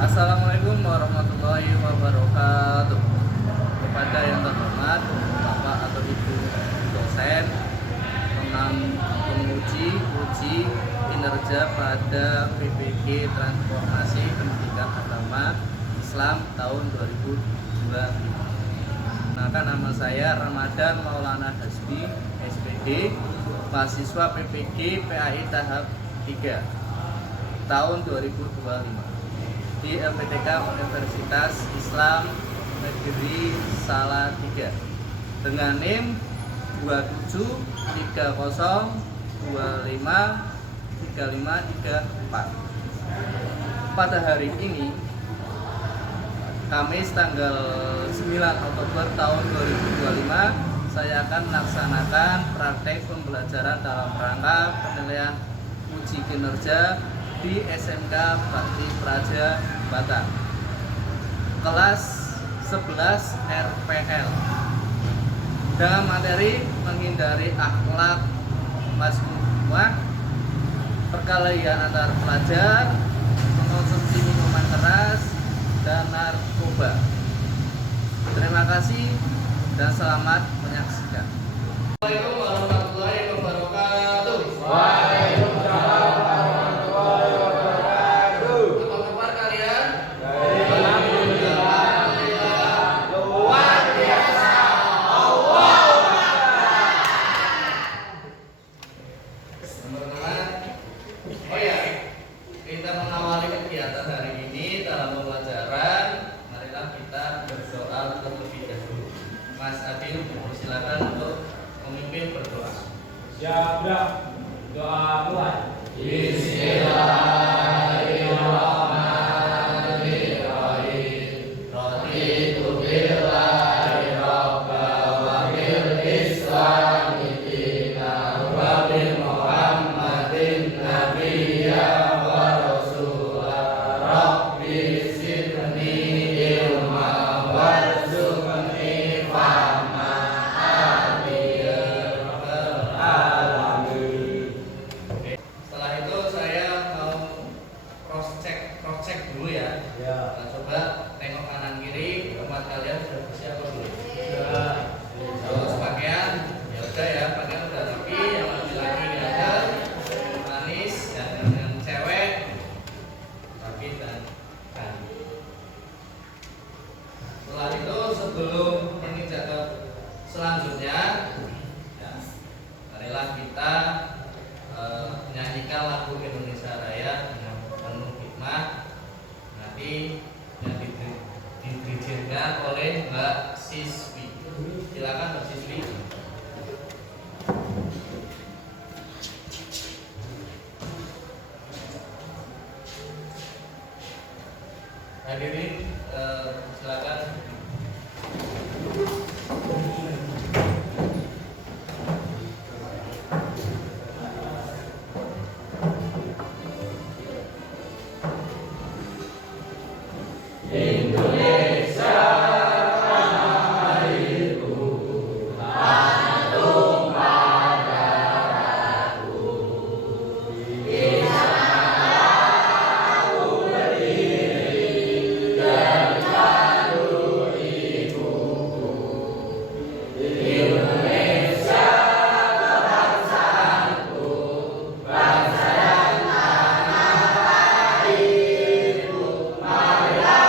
Assalamualaikum warahmatullahi wabarakatuh. Kepada yang terhormat Bapak atau Ibu dosen, penguji kinerja pada PPG Transformasi Pendidikan Agama Islam tahun 2025. Nama saya Ramadan Maulana Hasbi, SPD, mahasiswa PPG PAI tahap 3 tahun 2025 di LPTK Universitas Islam Negeri Salatiga dengan NIM 2730253534. Pada hari ini Kamis tanggal 9 Oktober tahun 2025, saya akan melaksanakan praktek pembelajaran dalam rangka penilaian uji kinerja di SMK Bakti Praja Batang, kelas 11 RPL, dengan materi menghindari akhlak mazmumah, perkelahian antar pelajar, mengkonsumsi minuman keras, dan narkoba. Terima kasih dan selamat menyaksikan. Assalamualaikum warahmatullahi wabarakatuh. Waalaikumsalam warahmatullahi wabarakatuh. Apa kabar kalian? Alhamdulillah. Luar biasa. Allahu Akbar. Oh ya, kita mengawali kegiatan hari ini dalam pembelajaran. Marilah kita berdoa terlebih dahulu. Mas Adil, silakan untuk memimpin berdoa. Siap, doa mulai. Bismillahirrahmanirrahim. Raditu billahi rabban wa bil islami dinan wa bi Muhammadin nabiyyan wa rasulan. Rabbi zidni ilman warzuqni fahma. Amin ya rabbal alamin. Setelah itu saya mau cross check dulu ya. Nah, coba tengok kanan kiri, tempat kalian sudah bersih apa belum? Terus pakaian, ya udah ya, pakaian udah rapi, yang laki-laki nggak ada, manis, yang cewek rapi dan cantik. Setelah itu sebelum menginjak ke selanjutnya, ya, marilah kita menyanyikan lagu Indonesia Raya dengan penuh hikmah. Nanti yang didirikan oleh Mbak Siswi. Silakan Mbak Siswi. Hadirin, silakan. Marilah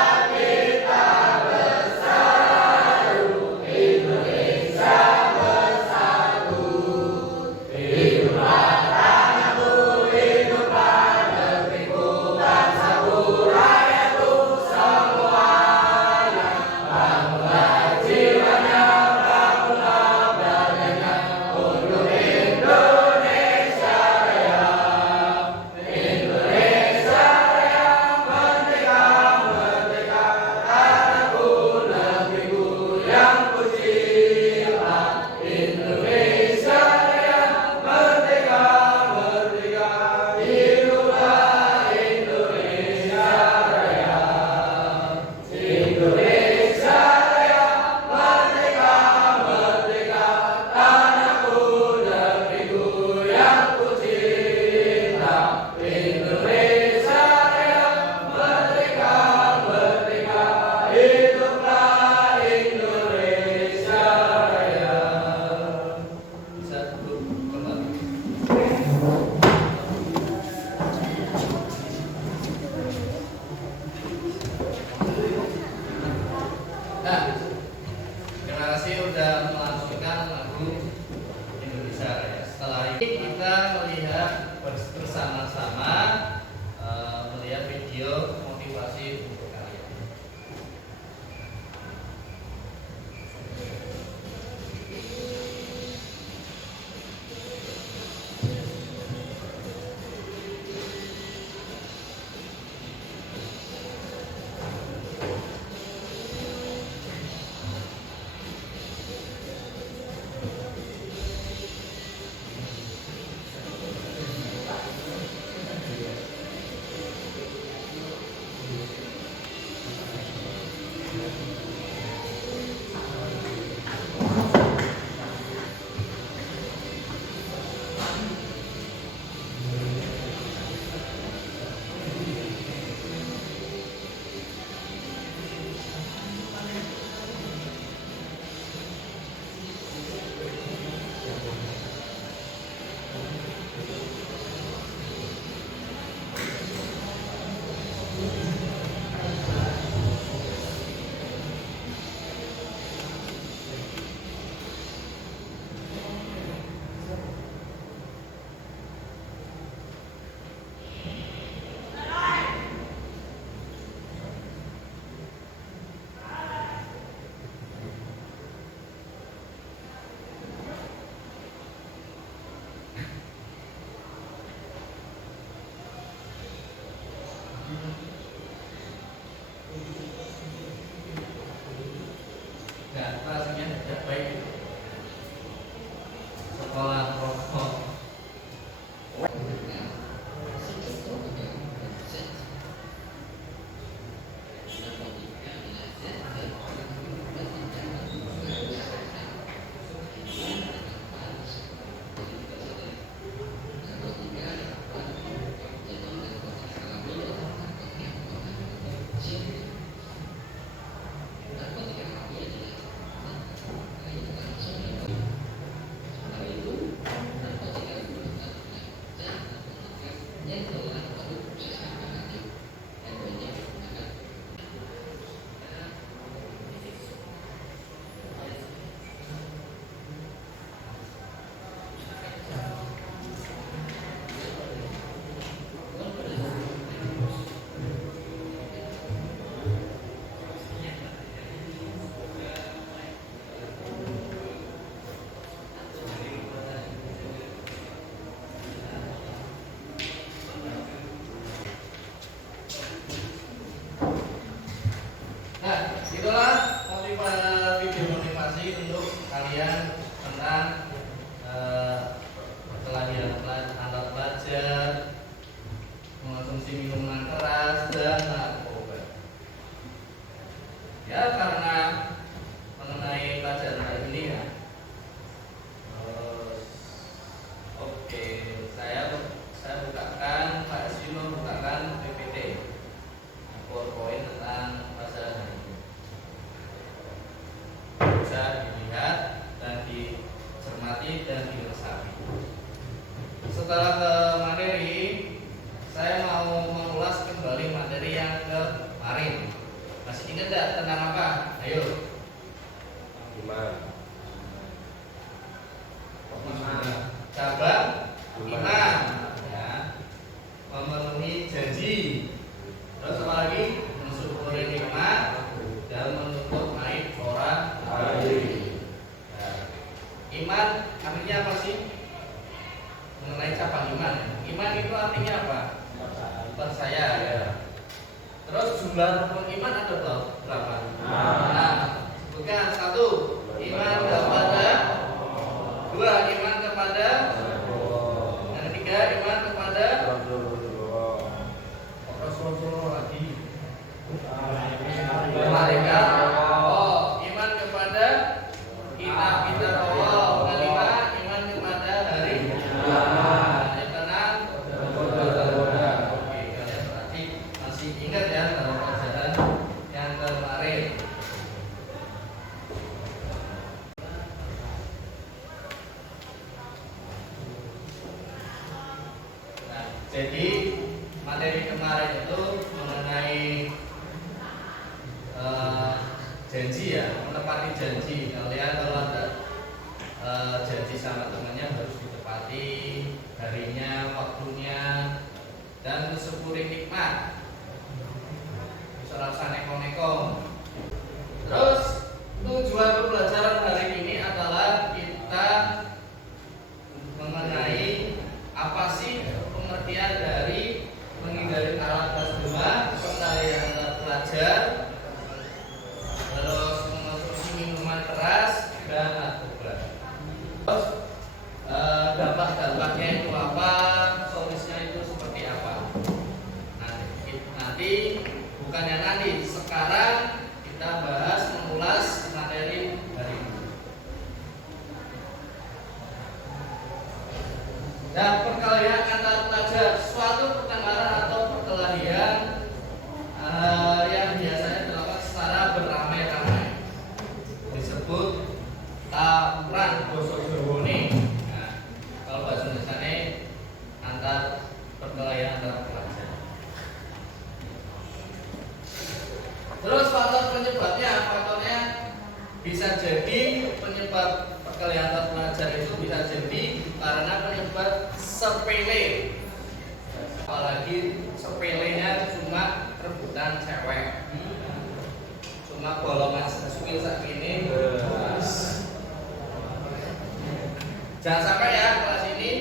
untuk motivasi untuk kalian. Nah, rasanya tidak baik. Sekolah rokok. Nah, itulah video motivasi untuk kalian tentang kelahiran alat belajar, mengonsumsi minuman keras dan narkoba. Ya, karena mengenai pelajaran hari ini ya. Oke, saya bukakan, Pak Sino bukakan PPT, PowerPoint tentang pelajaran hari ini. Bisa dilihat dan dicermati dan diresapi. Setelah ke materi, saya mau mengulas kembali materi yang kemarin. Masih ingat tidak tentang apa? Ayo. Cabang iman, ya. Memenuhi janji. Terus apa lagi? Mensyukuri nikmat dan menuntut aib orang lain. Ya. Iman artinya apa sih? Mengenai cabang iman. Iman itu artinya apa? Percaya, ya. Terus jumlah rukun iman ada berapa? Nah, bukan satu, iman kepada, dua, iman kepada, yang ketiga, iman kepada Rasulullah lagi. Malaikat. Oh, iman kepada kitab Allah. Kelima, iman kepada hari kiamat. Yang keenam, oke, kalian berarti masih ingat ya kalau pelajaran yang kemarin. bukannya nanti. Sekarang kita bahas mengulas materi hari ini. Dan perkelahian antar pelajar, suatu pertengkaran atau perkelahian yang biasanya dilakukan secara beramai-ramai, disebut tawuran basa Jawane. Nah, kalau bahasa Indonesia antar perkelahian antar pelajar. Terus faktor penyebabnya, faktornya bisa jadi penyebab perkelahian antar pelajar itu bisa jadi karena penyebab sepele, apalagi sepelenya cuma rebutan cewek, cuma bolongan sesuai saat ini. Jangan sampai ya kelas ini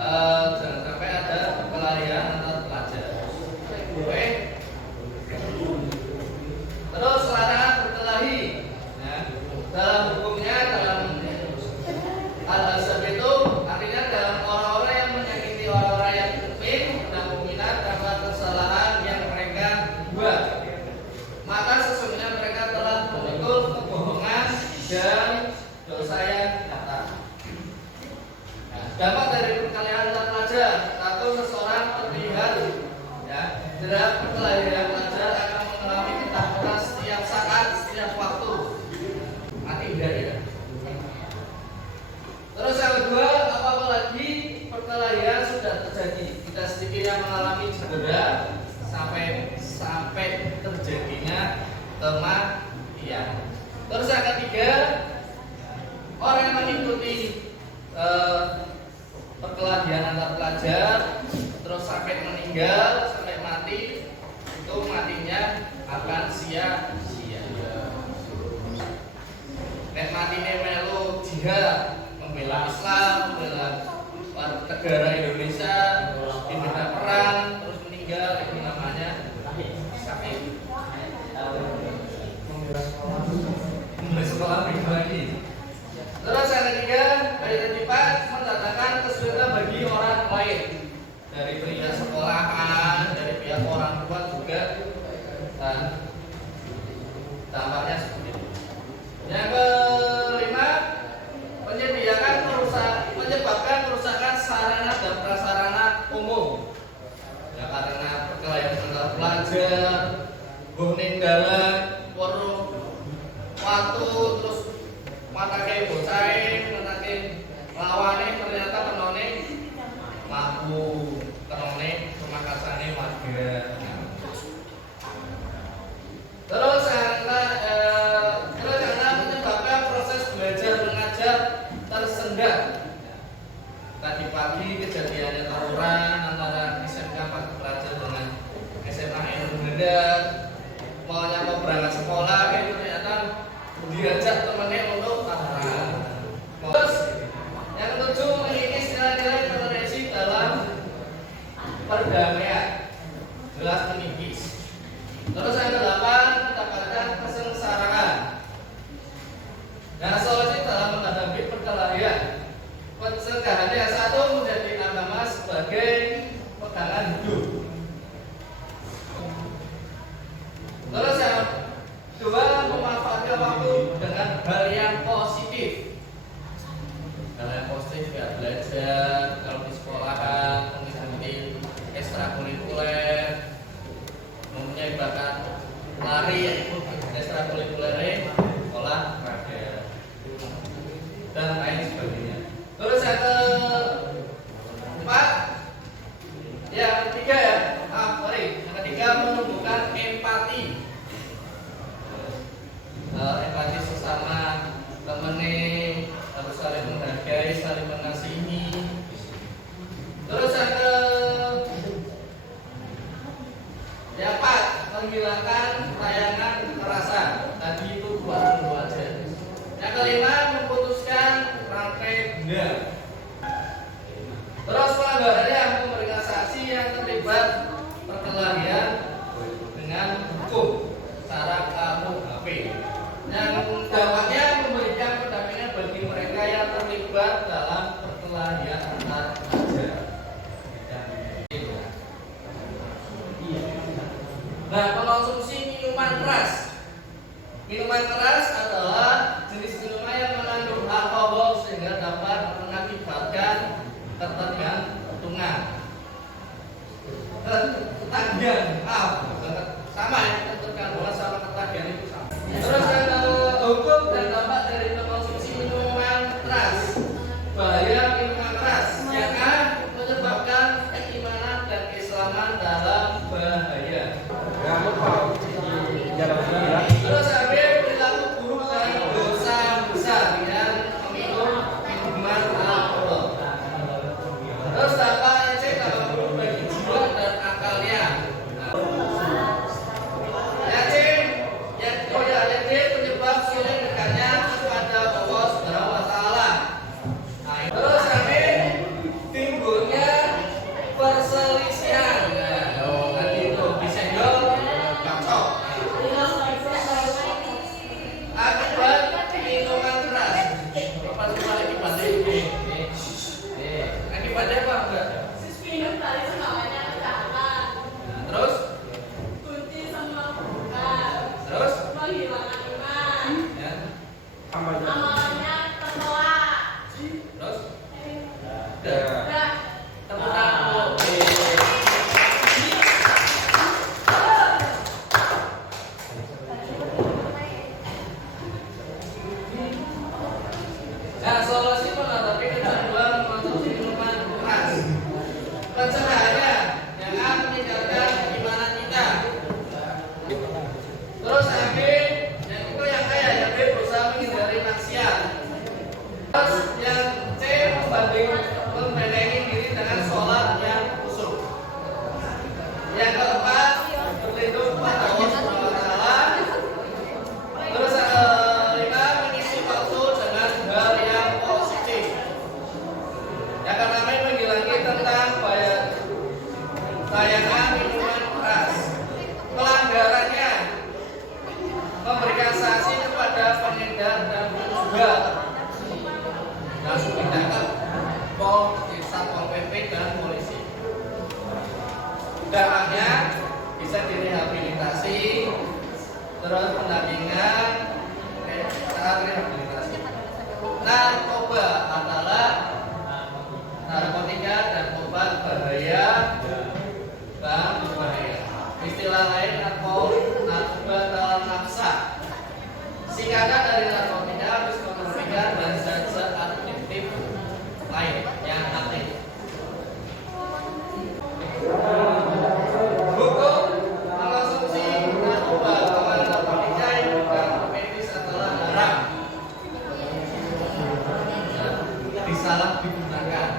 jangan sampai ada perkelahian antar pelajar. Oke. Terus larangan berkelahi. Nah, dalam hukumnya, dalam al-azab itu artinya dalam orang-orang yang menyakiti orang-orang yang mukmin dan mukminat karena kesalahan yang mereka buat, maka sesungguhnya mereka telah memikul kebohongan dan dosa yang nyata. Nah, dampak dari perkelahian antar pelajar, satu, seseorang terlihat ya, dalam perkelahian pelajar akan mengalami ketakutan setiap saat, setiap waktu. Mati enggak ya? Terus yang kedua, apalagi perkelahian sudah terjadi, kita sedikitnya mengalami cedera sampai terjadinya kematian. Terus yang ketiga, orang yang mengikuti perkelahian antar pelajar terus sampai meninggal, sampai mati, itu matinya akan sia-sia. Nek matine melu jihad, membela Islam, membela negara Indonesia di medan perang, terus meninggal, itu namanya syahid. Membela sekolah lagi. Terus yang ketiga, beritikat mendatangkan kesulitan bagi orang lain, dari pihak sekolahan, dari pihak orang tua juga, dan dampaknya seperti itu. Yang kelima, menyebabkan kerusakan sarana dan prasarana umum. Ya, karena perkelahian antar pelajar, boning dalan, weruh watu, terus matake bocahe, matake lawane ternyata kenone mampu, kenone pemakasane warga. Terus karena menyebabkan proses belajar mengajar tersendat. Tadi pagi kejadiannya tawuran antara SMK Pak Praja dengan SMA Ilmu Benda, mau berangkat sekolah itu ternyata diajak temannya untuk tawuran. Terus yang ketujuh, mengikis nilai-nilai toleransi dalam perdamaian, jelas mengikis. Terus yang kedelapan, mendapatkan kesengsaraan. Nah, solusi dalam menghadapi perkelahian, pencegahan yang satu, menjadi agama sebagai pegangan hidup. Terus yang kedua, memanfaatkan waktu dengan hal yang positif. Hal yang positif ya, belajar, kalau di sekolahan, mengikuti ekstrakurikuler, mempunyai bakat lari, yaitu ekstrakurikuler, olahraga, dan lain sebagainya. Terus yang keempat, yang ketiga ya, yang ketiga menumbuhkan empati. Empati sesama temennya, harus saling menghargai, saling mengasihi. Terus yang keempat, menghilangkan tayangan kekerasan. Tadi itu dua aja. Yang kelima, memutuskan rantai dendam. Terus pelanggarannya, memberikan saksi yang terlibat perkelahian dengan hukum secara KUHP. Yang dampaknya, memberikan pendampingan bagi mereka yang terlibat dalam perkelahian antar pelajar. Nah, pengonsumsi minuman keras. Minuman keras adalah jenis minuman yang mengandung alkohol sehingga dapat mengakibatkan ketergantungan. Ketagihan, sama ya, ketergantungan sama ketagihan itu sama. Terus hukum dan dampak dari mengkonsumsi minuman keras. Bahaya minuman keras yang menyebabkan keimanan dan keislaman dalam bahaya. Terus ambil perilaku buruk dan dosa besar dengan meminum minuman alkohol. Terus dampak ecek dalam buruk bagi jiwa dan akalnya. Ecek penyebab sulit dekatnya kepada Allah Subhanahu wa taala. Terus ambil timbulnya perselisihan. Tadi itu disenggol cocok. Akibat minuman keras. Apa sih akibatnya? Akibatnya apa enggak? Terus? Terus? Ya. Amalannya tertolak. Terus? Udah. Tepuk tangan. Nah, solusi menghadapi kecanduan mengkonsumsi minuman keras. Pencegahannya jangan meninggalkan keimanan kita. Terus ambil yang itu yang kaya, yang B berusaha menghindari maksiat. Terus yang C membentengi diri dengan sholat yang khusyuk. Yang keempat berlindung kepada Allah Subhanahu wa taala. Terus lima mengisi waktu dengan hal yang positif. Yang keenam menghilangi tentang tayangan minuman keras. Pelanggarannya memberikan sanksi kepada pengedar dan penjual. Langsung ditangkap Satpol PP dan polisi. Dampaknya bisa direhabilitasi, terus pendampingan saat rehabilitasi. Narkoba adalah narkotika dan obat bahaya dan berbahaya. Istilah lain narkoba dalam nafsa. Singkatan dari narkotika psikotropika dan zat-zat adiktif lain yang aktif. Hukum mengkonsumsi narkoba atau narkotika yang bukan medis adalah haram. Disalahgunakan.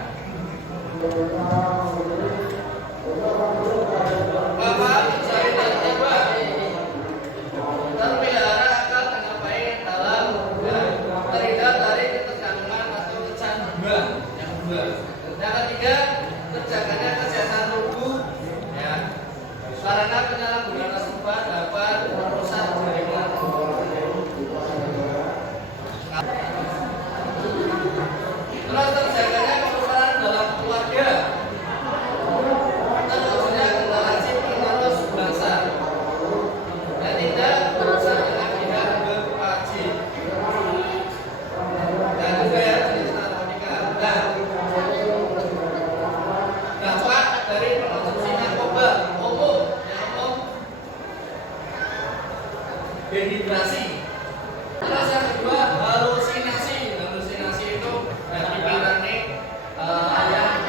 Bapak mencari narkoba terpelihara akal dengan baik dalam terhindar dari ketergantungan atau kecanduan. Yang kedua, yang ketiga, terjaganya kesehatan tubuh. Ya, karena penyalahgunaan narkoba dapat merusak jaringan. Terus terjaganya kekebalan dalam keluarga. Terwujudnya generasi penerus bangsa. Dan tidak merusak dengan tidak berwajib. Dan juga ya jenis narkotika. Nah, dampak dari mengkonsumsi narkoba umum dehidrasi. Terus yang kedua halusinasi. Halusinasi itu pikirannya yang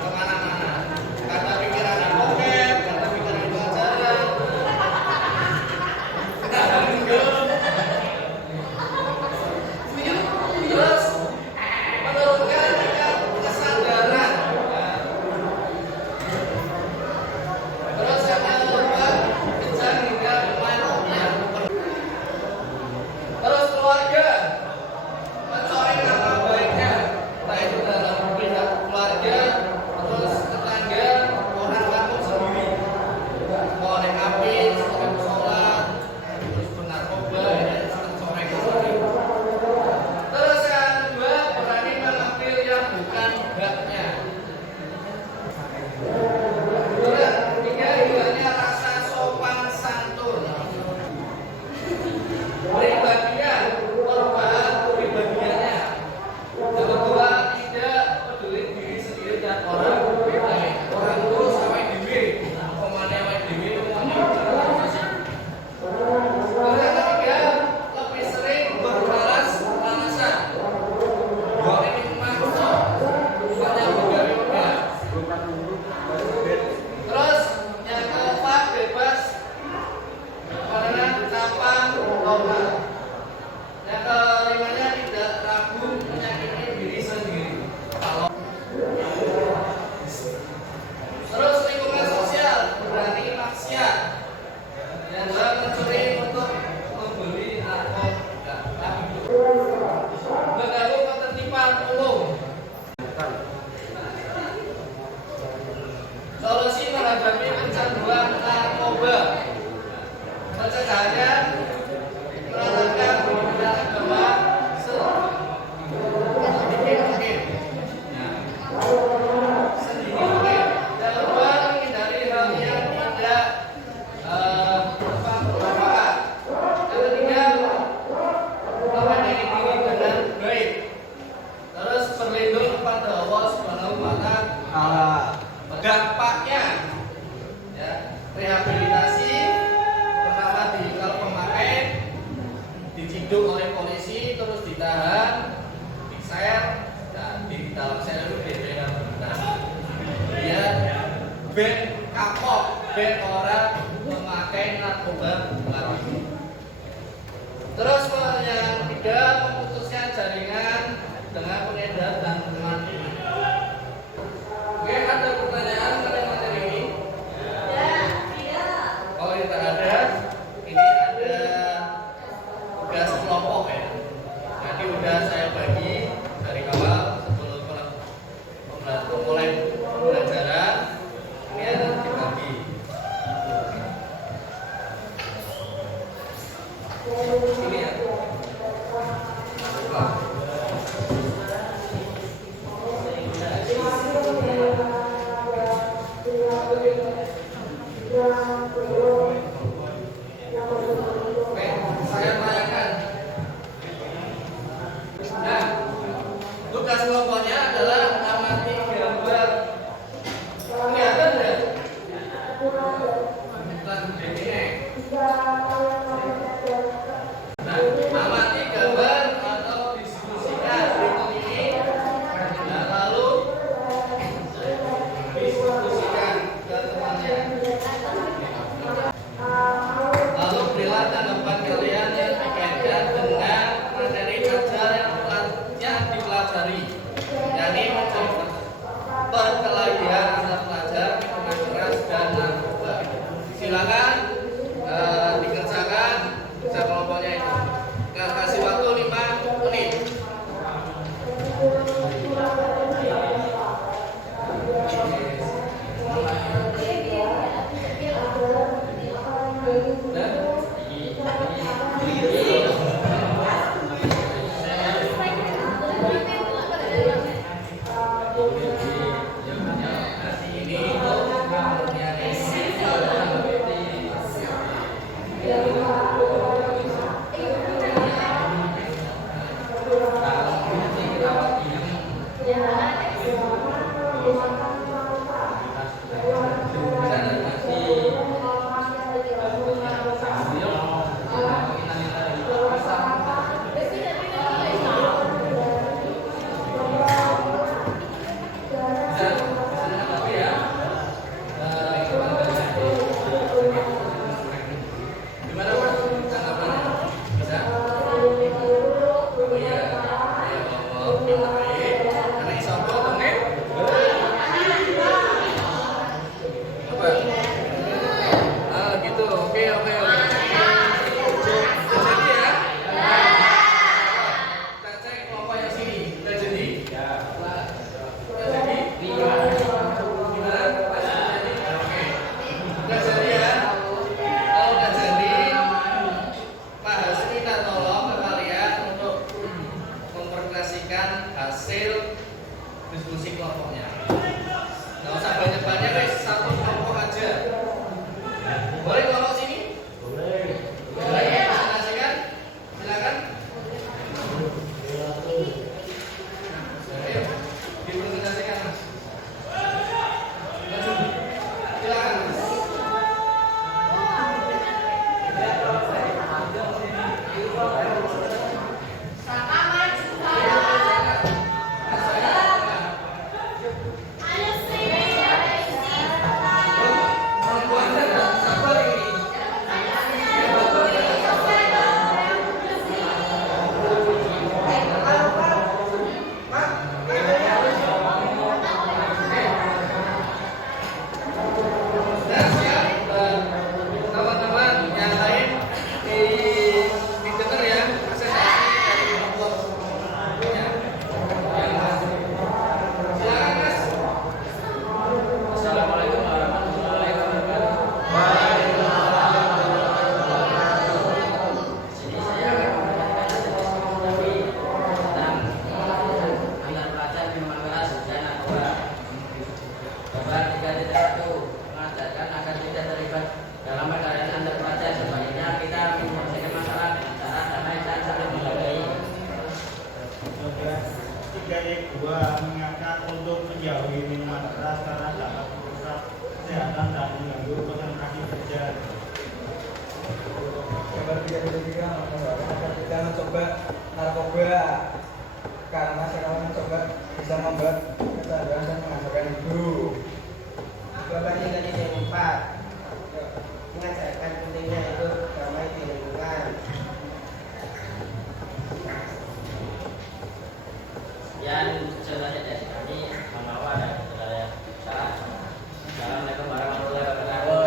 kemana-mana. Kata pikiran yang bokep, kata pikiran yang pacaran. Terus menurunkan tingkat kesadaran. Terus yang keempat kejang hingga kematian. Terus keluarga. pencegahannya menerapkan penggunaan agama sedikit mungkin. Sedikit mungkin. Dan kedua, menghindari hal yang tidak bermanfaat. Yang ketiga, memandai diri dengan baik. Terus berlindung kepada Allah Subhanahu wa Ta'ala. Dampaknya, ya, rehabilitasi pertama kalau pemakai diciduk oleh polisi, terus ditahan, disel, dan di dalam sel itu diberikan benar. Dia ben kapok, ben orang memakai narkoba lagi. Terus yang ketiga, memutuskan jaringan dengan pengedar dan teman-teman. Oke, ada pertanyaan mengenai materi ini? Kalau tidak ada, ini ada tugas kelompok ya. Nanti udah saya bagi dari awal sebelum mulai pembelajaran. Ini ada dibagi. Ini ya. Oke, saya tanyakan. Nah, tugas kelompoknya adalah amati gambar. Kelihatan nggak? Bukan ini. Nah, amati gambar atau diskusikan berikut ini. Nah, lalu diskusikan ke temannya. Lalu berilah tanggapan kalian yang dikaitkan dengan materi pelajaran yang dipelajari, yakni mencegah perkelahian antar pelajar, minuman keras dan narkoba. Silakan dikerjakan kerja kelompoknya itu. Kasih waktu 5 menit. kedua, mengingatkan untuk menjauhi minuman keras karena dapat merusak kesehatan dan mengganggu konsentrasi belajar. Yang ketiga, kita mencoba narkoba karena sekarang mencoba bisa membuat kesadaran dan menghasilkan ibu. Bapak yang keempat, mengajarkan pentingnya hidup damai di lingkungan. Sekian contohnya dari kami, Mamawa dan saudara Salah. Assalamualaikum warahmatullahi wabarakatuh.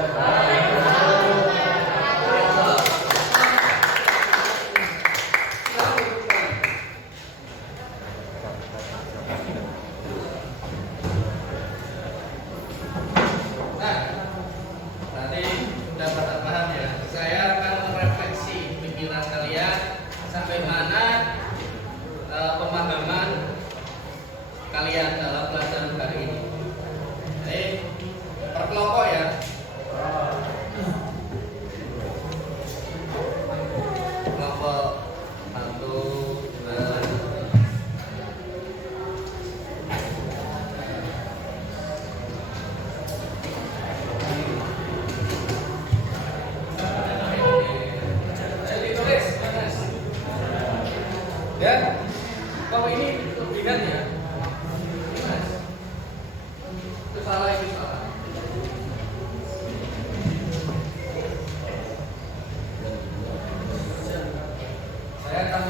Nah, tadi sudah pada paham ya. Saya akan merefleksi pikiran kalian sampai mana pemahaman kalian dalam pelajaran hari ini. Jadi perkelompok ya. Kelompok 1, 2. Jadi tulis, Mas. Ya, kalau ini lebihan ya. Ini, Mas. Itu salah, itu salah. Saya akan